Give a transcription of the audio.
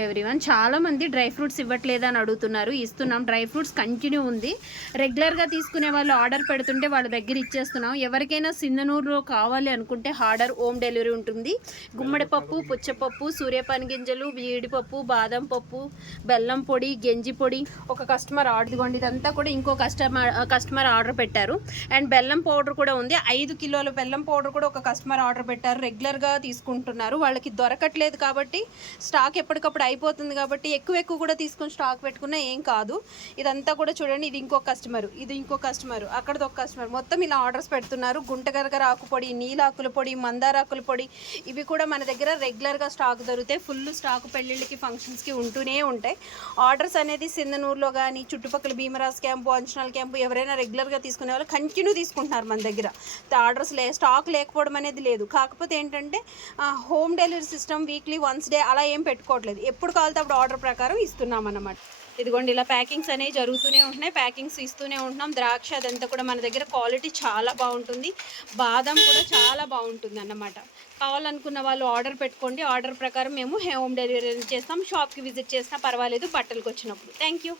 Everyone చాలా మంది dry fruits ఇవ్వట్లేదు అని అడుగుతున్నారు. ఇస్తున్నాం. డ్రై ఫ్రూట్స్ కంటిన్యూ ఉంది. రెగ్యులర్గా తీసుకునే వాళ్ళు ఆర్డర్ పెడుతుంటే వాళ్ళ దగ్గర ఇచ్చేస్తున్నాం. ఎవరికైనా సింధనూరులో కావాలి అనుకుంటే ఆర్డర్ హోమ్ డెలివరీ ఉంటుంది. గుమ్మడి పప్పు, పుచ్చపప్పు, సూర్యపాని గింజలు, జీడిపప్పు, బాదం పప్పు, బెల్లం పొడి, గంజి పొడి. ఒక కస్టమర్ ఆర్డర్ ఇవ్వండి. ఇదంతా కూడా ఇంకో కస్టమర్ ఆర్డర్ పెట్టారు. అండ్ బెల్లం పౌడర్ కూడా ఉంది. 5 కిలోల బెల్లం పౌడర్ కూడా ఒక కస్టమర్ ఆర్డర్ పెట్టారు. రెగ్యులర్గా తీసుకుంటున్నారు. వాళ్ళకి దొరకట్లేదు కాబట్టి స్టాక్ ఎప్పటికప్పుడు అయిపోతుంది కాబట్టి ఎక్కువ కూడా తీసుకొని స్టాక్ పెట్టుకున్నా ఏం కాదు. ఇదంతా కూడా చూడండి. ఇది ఇంకో కస్టమర్, ఇది ఇంకో కస్టమర్, అక్కడది ఒక కస్టమర్, మొత్తం ఇలా ఆర్డర్స్ పెడుతున్నారు. గుంటగరగర ఆకు పొడి, నీలాకుల పొడి, మందారాకుల పొడి, ఇవి కూడా మన దగ్గర రెగ్యులర్గా స్టాక్ దొరుకుతాయి. ఫుల్ స్టాక్ పెళ్ళిళ్ళకి, ఫంక్షన్స్కి ఉంటూనే ఉంటాయి. ఆర్డర్స్ అనేది సింధనూరులో కానీ చుట్టుపక్కల భీమరాజ్ క్యాంపు, అంచనాల క్యాంపు ఎవరైనా రెగ్యులర్గా తీసుకునే వాళ్ళు కంటిన్యూ తీసుకుంటున్నారు మన దగ్గర. ఆర్డర్స్ స్టాక్ లేకపోవడం అనేది లేదు. కాకపోతే ఏంటంటే home delivery system weekly once day అలా ఏం పెట్టుకోవట్లేదు. ఎప్పుడు కావాలితే అప్పుడు ఆర్డర్ ప్రకారం ఇస్తున్నాం అన్నమాట. ఇదిగోండి ఇలా ప్యాకింగ్స్ అనేవి జరుగుతూనే ఉంటున్నాయి. ప్యాకింగ్స్ ఇస్తూనే ఉంటున్నాం. ద్రాక్ష అదంతా కూడా మన దగ్గర క్వాలిటీ చాలా బాగుంటుంది. బాదం కూడా చాలా బాగుంటుంది అన్నమాట. కావాలనుకున్న వాళ్ళు ఆర్డర్ పెట్టుకోండి. ఆర్డర్ ప్రకారం మేము హోమ్ డెలివరీ చేస్తాం. షాప్కి విజిట్ చేసినా పర్వాలేదు బట్టలకు వచ్చినప్పుడు. Thank you.